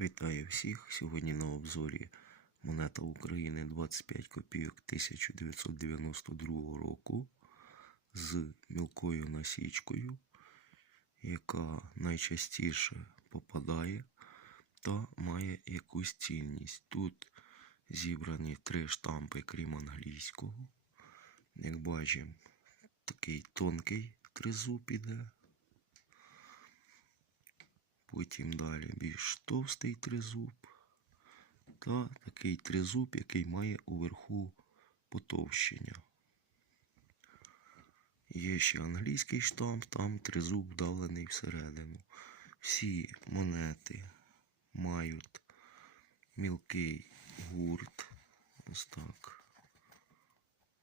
Вітаю всіх! Сьогодні на обзорі монета України 25 копійок 1992 року з мілкою насічкою, яка найчастіше попадає та має якусь цінність. Тут зібрані три штампи, крім англійського. Як бачимо, такий тонкий тризуб іде. Потім далі більш товстий тризуб. Та такий тризуб, який має уверху потовщення. Є ще англійський штамп, там тризуб вдалений всередину. Всі монети мають мілкий гурт. Ось так.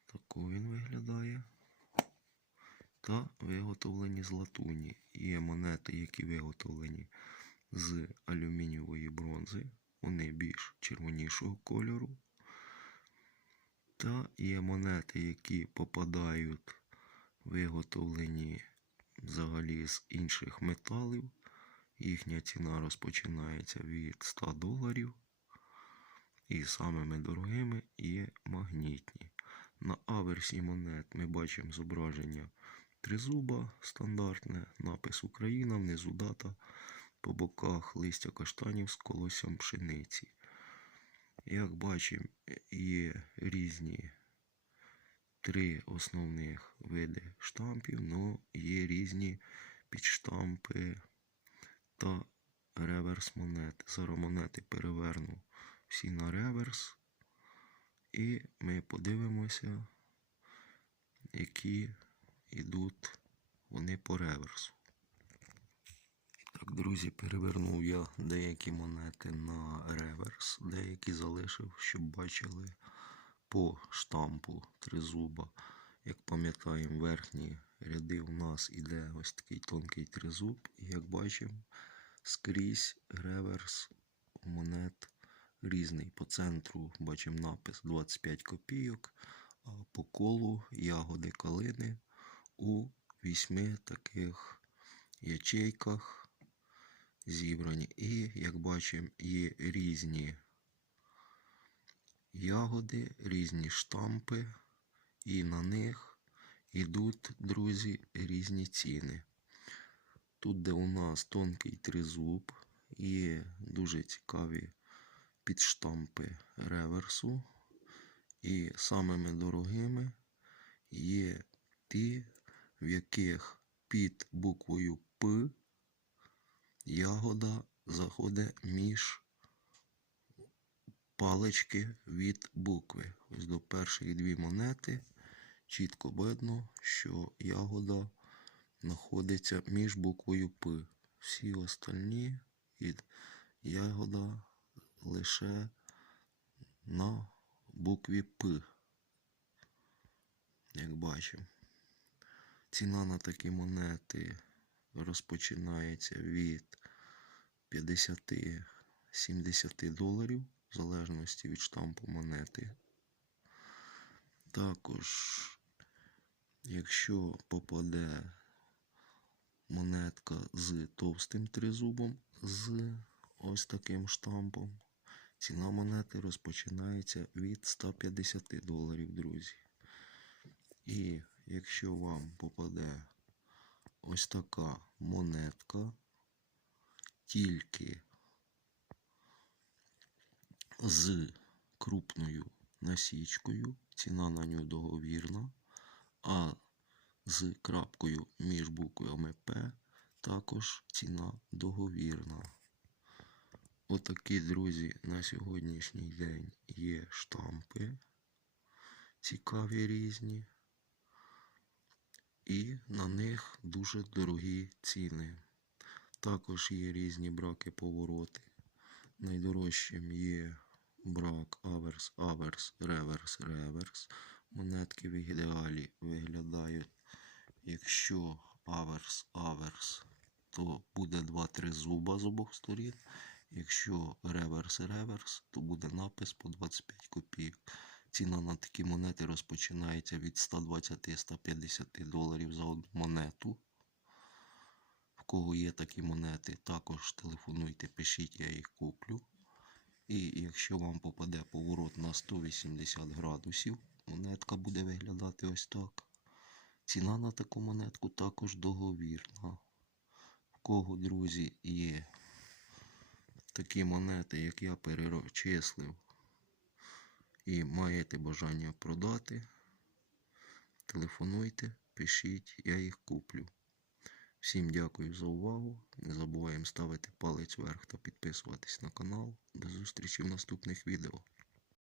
Тако він виглядає. Та виготовлені з латуні. Є монети, які виготовлені з алюмінієвої бронзи. Вони більш червонішого кольору. Та є монети, які попадають виготовлені взагалі з інших металів. Їхня ціна розпочинається від 100 доларів. І самими дорогими є магнітні. На аверсі монет ми бачимо зображення тризуба стандартне, напис Україна, внизу дата, по боках листя каштанів з колоссям пшениці. Як бачимо, є різні три основних види штампів, але є різні підштампи та реверс монет. Зараз монети переверну всі на реверс. І ми подивимося, які йдуть вони по реверсу. Так, друзі, перевернув я деякі монети на реверс, деякі залишив, щоб бачили по штампу тризуба. Як пам'ятаємо, верхні ряди у нас іде ось такий тонкий тризуб, і як бачимо, скрізь реверс монет різний. По центру бачимо напис 25 копійок, а по колу ягоди калини у вісьми таких ячейках зібрані. І, як бачимо, є різні ягоди, різні штампи, і на них йдуть, друзі, різні ціни. Тут, де у нас тонкий тризуб, є дуже цікаві підштампи реверсу. І самими дорогими є ті, в яких під буквою П ягода заходить між палички від букви. Ось до перших дві монети чітко видно, що ягода знаходиться між буквою П. Всі остальні і ягода лише на букві П. Як бачимо. Ціна на такі монети розпочинається від 50-70 доларів, в залежності від штампу монети. Також, якщо попаде монетка з товстим тризубом, з ось таким штампом, ціна монети розпочинається від 150 доларів, друзі. І якщо вам попаде ось така монетка, тільки з крупною насічкою, ціна на нього договірна, а з крапкою між буквами П також ціна договірна. Отакі, друзі, на сьогоднішній день є штампи, цікаві різні, і на них дуже дорогі ціни. Також є різні браки повороти. Найдорожчим є брак аверс, аверс, реверс, реверс. Монетки в ідеалі виглядають, якщо аверс, аверс, то буде 2-3 зуба з обох сторін. Якщо реверс, реверс, то буде напис по 25 копійок. Ціна на такі монети розпочинається від 120-150 доларів за одну монету. В кого є такі монети, також телефонуйте, пишіть, я їх куплю. І якщо вам попаде поворот на 180 градусів, монетка буде виглядати ось так. Ціна на таку монетку також договірна. В кого, друзі, є такі монети, як я перечислив, і маєте бажання продати, телефонуйте, пишіть, я їх куплю. Всім дякую за увагу. Не забуваємо ставити палець вверх та підписуватись на канал. До зустрічі в наступних відео.